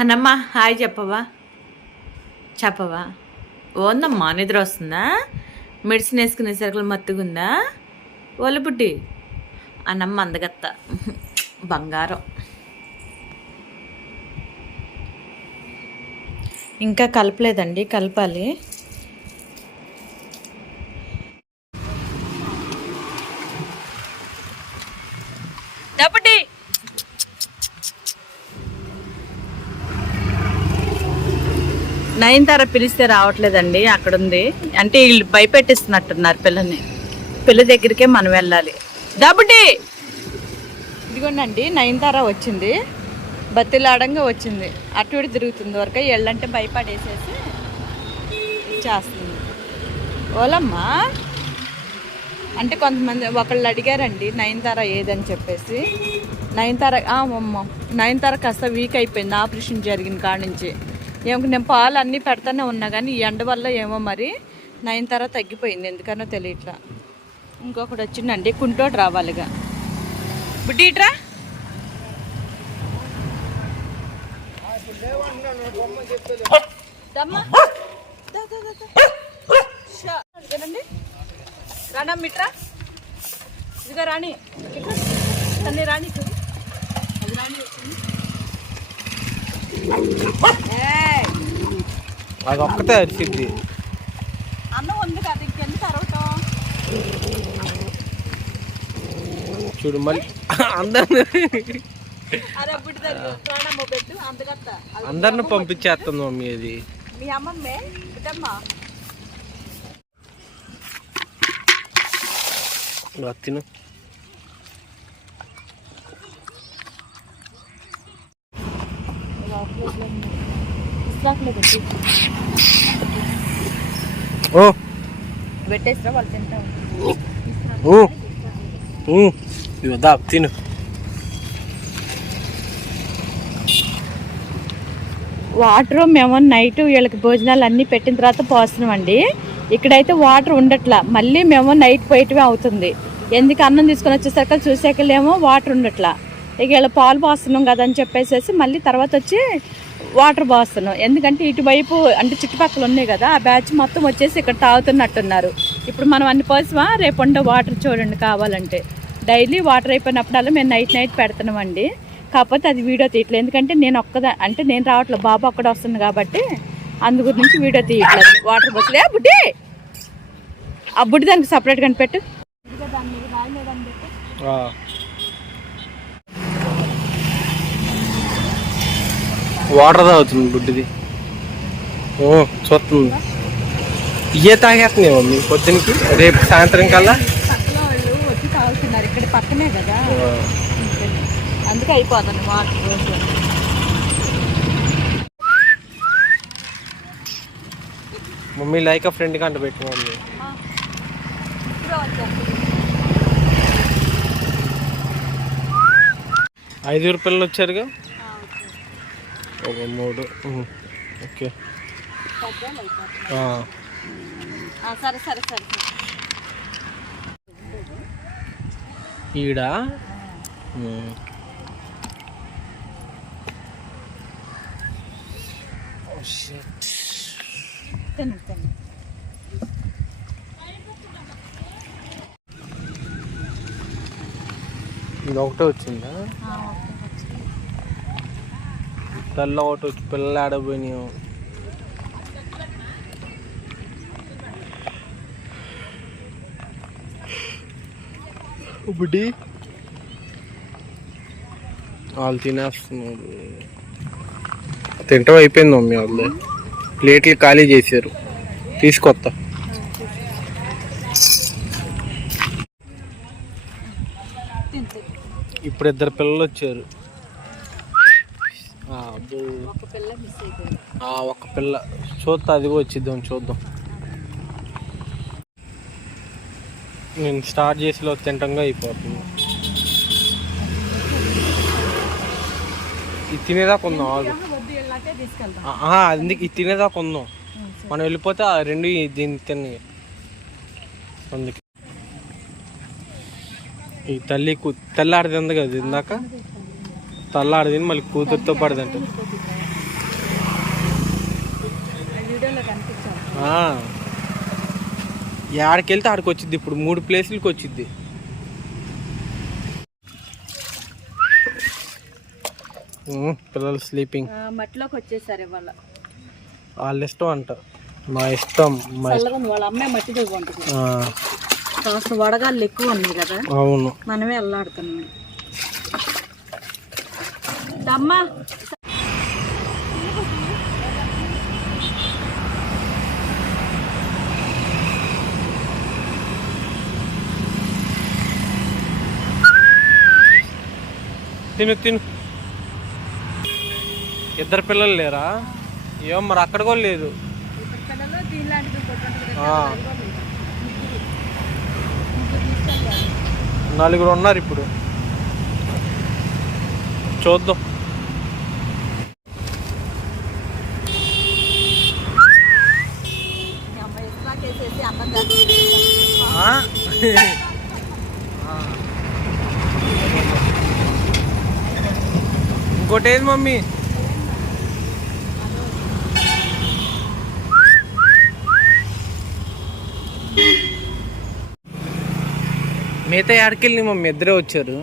Annamma hi చెప్పవా చెప్పవా ఓందమ్మా నిద్ర వస్తుందా? మెడిసిన్ వేసుకునే సరుకులు మత్తుగుందా? ఓళ్ళు పుట్టి అన్నమ్మ అందగత్త బంగారం. ఇంకా కలపలేదండి, కలపాలి. డబ్బుటి నయనతార పిలిస్తే రావట్లేదండి, అక్కడ ఉంది. అంటే వీళ్ళు భయపెట్టిస్తున్నట్టున్నారు పిల్లని. పిల్ల దగ్గరికే మనం వెళ్ళాలి. డబ్బుటి ఇదిగోండి నయనతార వచ్చింది, బతిలాడంగా వచ్చింది. అటు ఇటు తిరుగుతుంది. వరకు వెళ్ళంటే భయపడేసేసి చేస్తుంది. ఓలమ్మా అంటే కొంతమంది ఒకళ్ళు అడిగారండి నయనతార ఏదని చెప్పేసి. నయనతార కాస్త వీక్ అయిపోయింది ఆపరేషన్ జరిగిన కాడ నుంచి. ఏమో నేను పాలు అన్నీ పెడతానే ఉన్నా కానీ ఈ ఎండ వల్ల ఏమో మరి నయనతార తగ్గిపోయింది, ఎందుకనో తెలియట్లా. ఇంకొకటి వచ్చిందండి, కుంటోటి రావాలిగా. బుడ్డీట్రా రండి, రానమ్మిట్రా. ఇదిగా రాణి, తల్లి రాణి చూడు, అది రాణి వచ్చింది. అది ఒక్కటే అరిసిద్ది. అన్నం ఉంది కదా ఇంకెంత అరవటం. చూడు మళ్ళీ అందరిని అందరిని పంపించేస్తుంది మమ్మీ. అది మీ అమ్మమ్మే బిడ్డమ్మ తిను. పెట్టేస్తా వాళ్ళు తింటా. తిను. వాటర్ మేము నైట్ వీళ్ళకి భోజనాలు అన్నీ పెట్టిన తర్వాత పోస్తున్నామండి. ఇక్కడైతే వాటర్ ఉండట్లా, మళ్ళీ మేము నైట్ పోయటమే అవుతుంది. ఎందుకు అన్నం తీసుకొని వచ్చేసరికి చూసాకలేమో వాటర్ ఉండట్లా. ఇక ఇలా పాలు పోస్తున్నాం కదా అని చెప్పేసి మళ్ళీ తర్వాత వచ్చి వాటర్ పోస్తున్నాం. ఎందుకంటే ఇటువైపు అంటే చుట్టుపక్కల ఉన్నాయి కదా, ఆ బ్యాచ్ మొత్తం వచ్చేసి ఇక్కడ తాగుతున్నట్టున్నారు. ఇప్పుడు మనం అన్ని పోసామా, రేపు ఉండే వాటర్ చూడండి కావాలంటే. డైలీ వాటర్ అయిపోయినప్పుడల్లా మేము నైట్ పెడుతున్నామండి. కాకపోతే అది వీడియో తీయట్లేదు, ఎందుకంటే నేను అంటే నేను రావట్లేదు, బాబు ఒక్కడే వస్తుంది కాబట్టి అందు గురించి వీడియో తీయట్లేదు. వాటర్ పోసలే బుడ్డి, ఆ బుడ్డి దానికి సపరేట్ కానీ పెట్టు. వాటర్ తాగుతుంది బుడ్డిది. చూస్తుంది. ఇవే తాగేస్తున్నాయి మమ్మీ పొద్దునకి, రేపు సాయంత్రం కల్లా పక్కన వాళ్ళు వచ్చి తాగుతున్నారు. ఇక్కడ పక్కనే కదా, అందుకే అయిపోతుంది వాటర్ రోజు. మమ్మీ లైక్ ఫ్రెండ్ కంట పెట్టు మమ్మీ. 5 పిల్లలు వచ్చారుగా, ఒక 3. ఓకే సరే సరే సరే. ఈడ ఇది ఒకటే వచ్చిందా? తెల్ల ఒకటి వచ్చి పిల్లలు ఆడపోయినాయి. బుడ్డి వాళ్ళు తినేస్తున్నారు. తింటాం అయిపోయింది మమ్మీ, వాళ్ళు ప్లేట్లు ఖాళీ చేశారు. తీసుకొస్తా. ఇప్పుడు 2 పిల్లలు వచ్చారు. ఒక పిల్ల చూస్తా, అదిగో వచ్చిద్దాం చూద్దాం. నేను స్టార్ట్ చేసిలో తింటంగా అయిపోతుంది. ఇది తినేదాకా ఉందాం, ఆగు. అందుకే ఇది తినేదాకా ఉందాం, మనం వెళ్ళిపోతే ఆ 2 దీన్ని తిని. అందుకే ఈ తెల్లాడిది ఉంది కదా ఇందాక, తెల్లాడిది మళ్ళీ కూతురుతో పడదంట. వీడియోలో కనిపించాను. ఆడికి వెళ్తే ఆడికి వచ్చింది. ఇప్పుడు 3 ప్లేసులకి వచ్చింది. పిల్లలు స్లీపింగ్. మట్టిలోకి వచ్చేసారు ఇవాళ. వాళ్ళ ఇష్టం అంట. మా ఇష్టం. వాళ్ళ అమ్మాయి మట్టి దిగుంటుంది. కాస్త వడగాళ్ళు ఎక్కువ ఉంది కదా. అవును, మనమే వెళ్ళాడుతున్నాం. అమ్మా తిను. 2 పిల్లలు లేరా? ఏమో మరి అక్కడ కూడా లేదు. నలుగురు ఉన్నారు ఇప్పుడు. చూద్దాం. ఇంకోటి ఏది మమ్మీ? మిగతా ఆడికెళ్ళి మమ్మీ 2 వచ్చారు.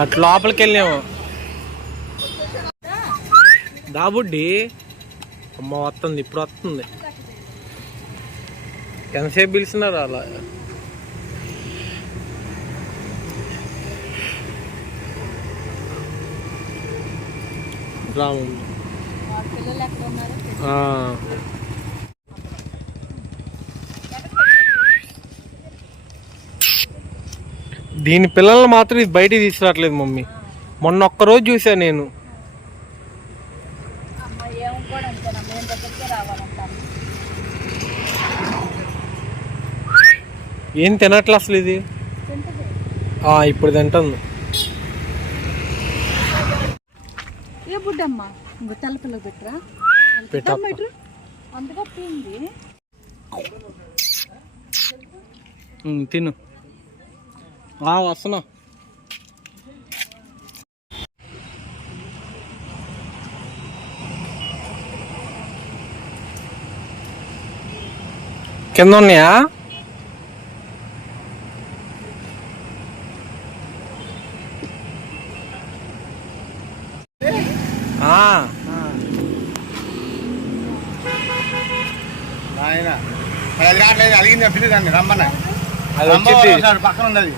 అటు లోపలికి వెళ్ళాము. దాబుడ్డి అమ్మ వస్తుంది. ఇప్పుడు వస్తుంది. ఎంతసేపు పిలిచినారు అలా? రాము. దీని పిల్లల్ని మాత్రం ఇది బయటికి తీసుకురావట్లేదు మమ్మీ. మొన్న ఒక్కరోజు చూసాను నేను. ఏం తినట్లే అసలు ఇది. ఇప్పుడు తింటుంది. తిను. వస్తున్నా. కింద ఉన్నాయా? అడిగింది పిల్లలు రమ్మన్న. అది వచ్చింది పక్కన ఉంది. అది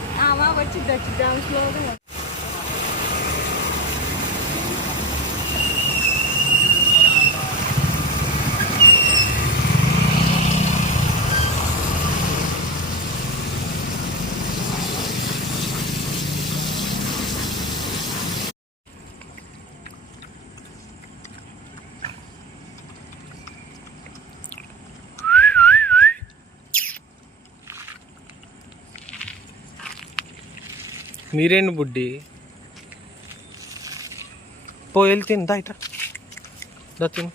మీరేంటి బుడ్డి? పో వెళ్ళి తిందా ఇట. తిను.